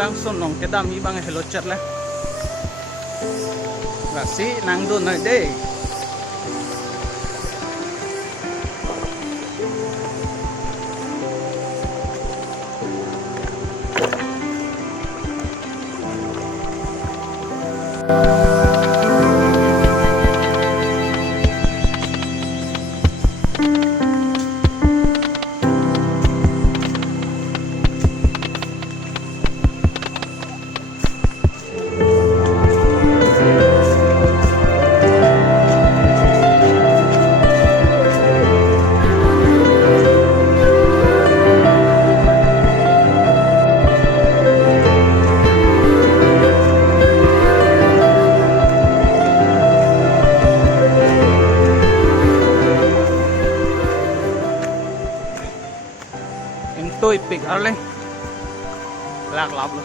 langsung nong kedami bang helochat lah. Rasi nang do noi deh. Tôi pick ở lên lạc lọc luôn.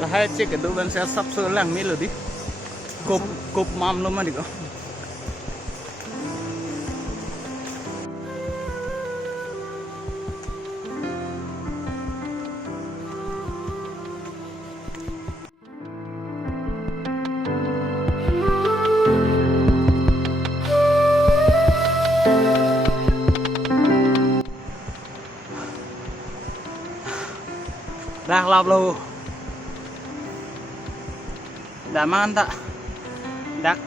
Là hai chiếc cái đôi bên sẽ sắp sửa làng mi rồi đi cục mắm luôn mà đi có. Lạc lọc luôn. Đã man tak dak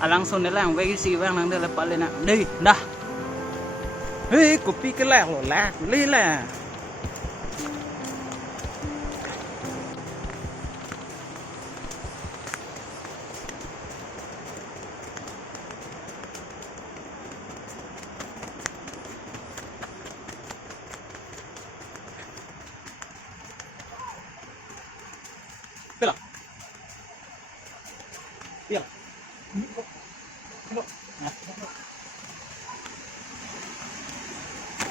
langsung dia lang bagi si bang nang dia lepas le nak đi dah. Hei kopi ke lạc lo lạc li lah. Pila. Pila.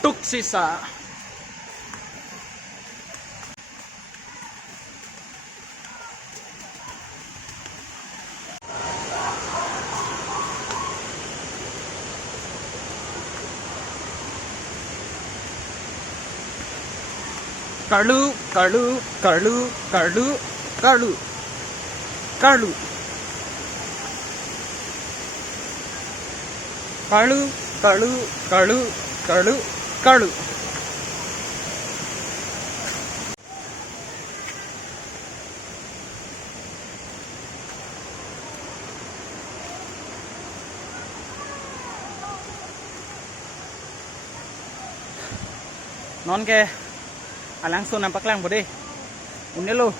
Tuk sisa. Karlu, Karlu, Karlu, Karlu, Karlu, Karlu, Karlu, Karlu, Karlu, Karlu, Karlu. Non ke langsung nampak lang boleh. Ini lo.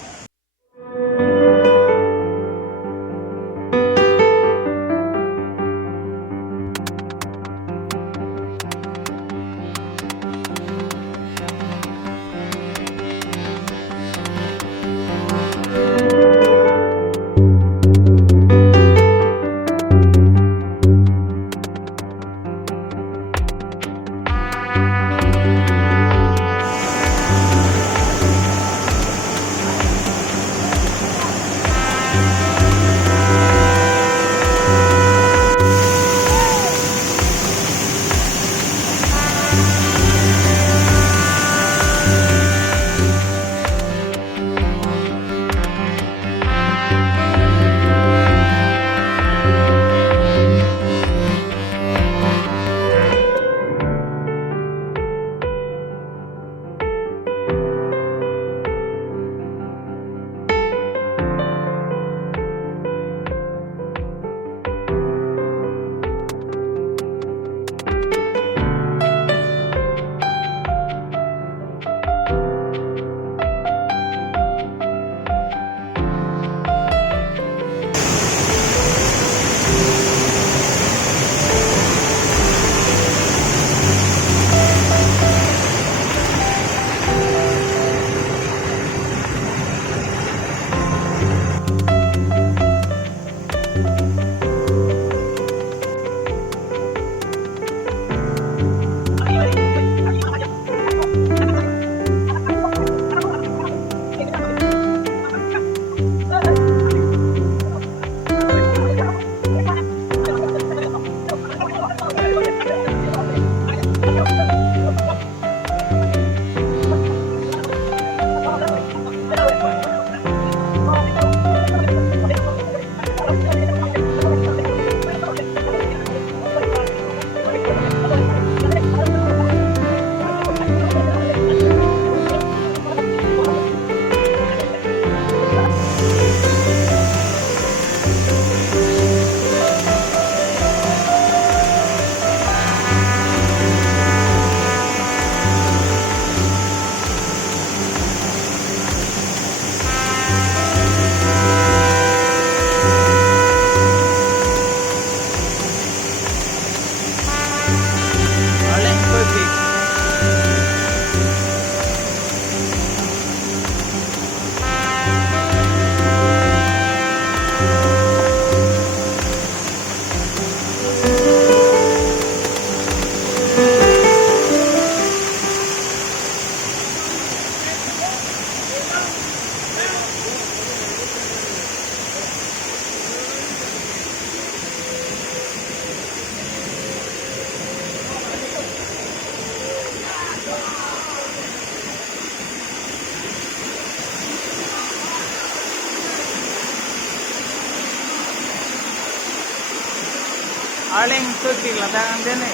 Arling tuti la dang den ni.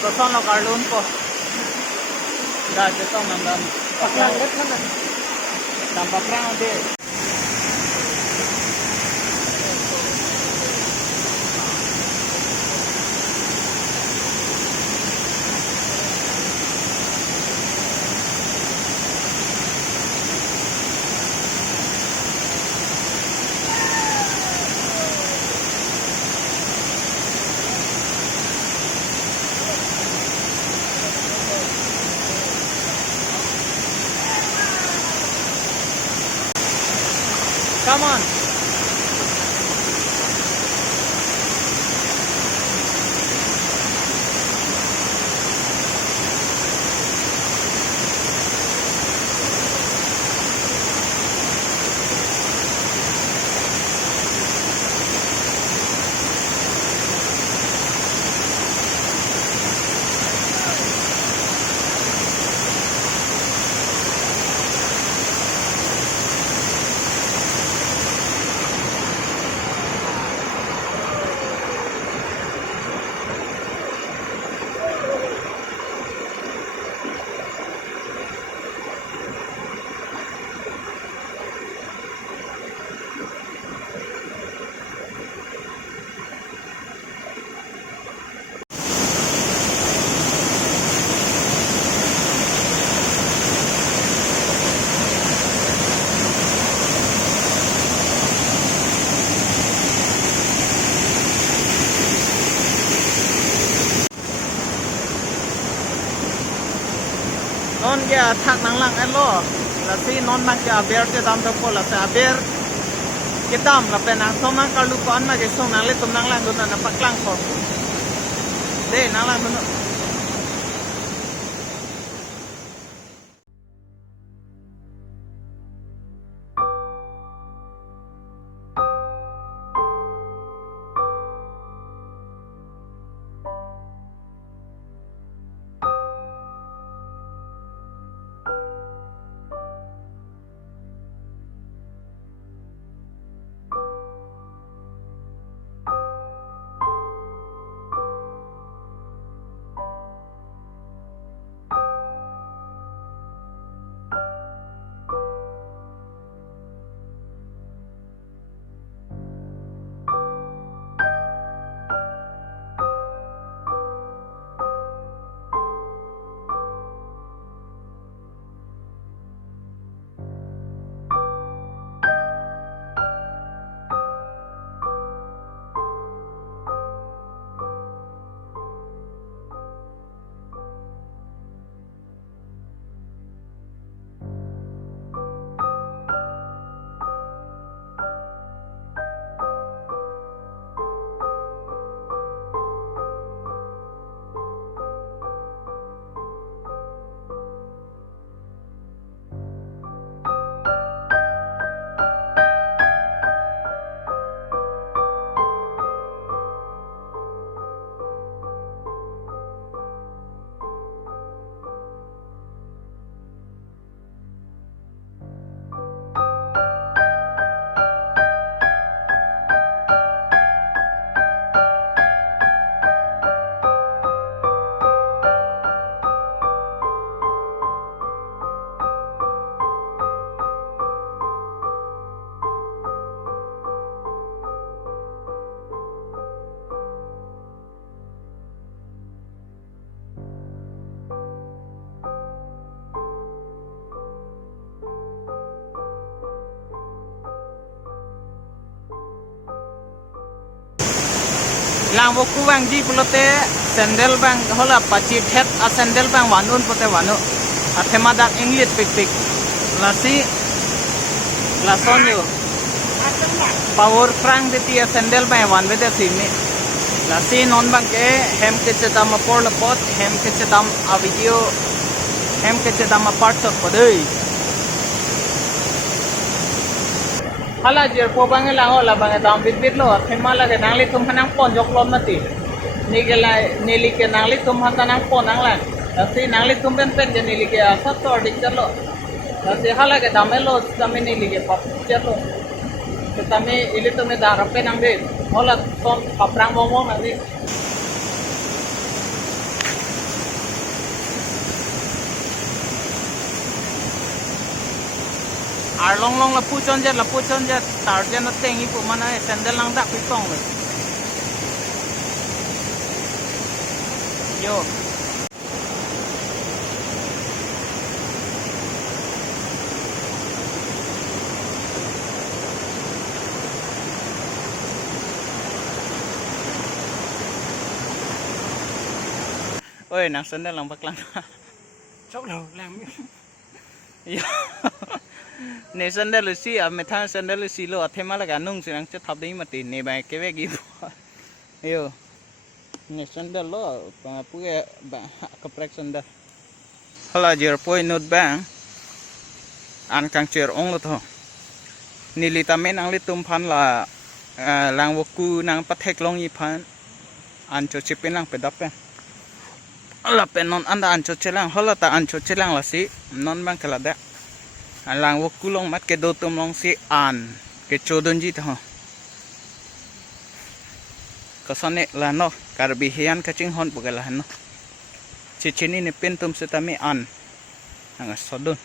To son lo karlun ko. Da je tong nam dam. Paklang ret na. Dam pa prang de. Come on. Non ya thak nang lang elo la si non mang ya ber te dam to ko la sa ber kitam la pe nang so mang kalu ko an ma ge song nang le tum nang lang do na paklang ko de nang lang do Lankvoku bang ji pulote sandal bang hola pachi thet a sandal bang wanun pote wanu a thema dak English pik pik lasi lason yo power frank de tia sandal bang wan vede simi lasi non bang ke hem ke chetam por la pot hem ke chetam a video hem ke chetam a part of podei hala jer po bang la hola bang dam bit bit lo thema la ke nangli tum hanang pon jok lom mati ni ke la nili ke nangli tum han tanang pon nang la si nangli tum ben pen je nili ke asat to dik chalo si hala ke damelo sami nili ke pap chalo tami ili tu ni darape nang di. Hola tom kaprang momong nang di. Long long lapu chon jet tar jen na tengi pu mana sandal lang dak pitong le. Yo. Ôi nàng sân đây lòng bạc lăng chốc đầu làm Yo. Này sân đây là xí à, mày thang sân đây là xí lo thêm mà là cả nung xí năng chất thập đấy mà tiền này bài cái gì Yo. Này sân đây lo và punya kaprek sân đây hala jer poi not bang an kang cher ong lo tho nili tamen ang litum phan là Lankvoku nang pathek long yi phan an cho chipin lang pedap pe ala pe non anda an cho chelang hola ta an cho chelang la si non bang kala da Lankvoku long mat ke do tum long si an ke chodon ji tho kasane la no Karbi hian ka ching hon bugala no chichini ne pen tum se tami an ang sodon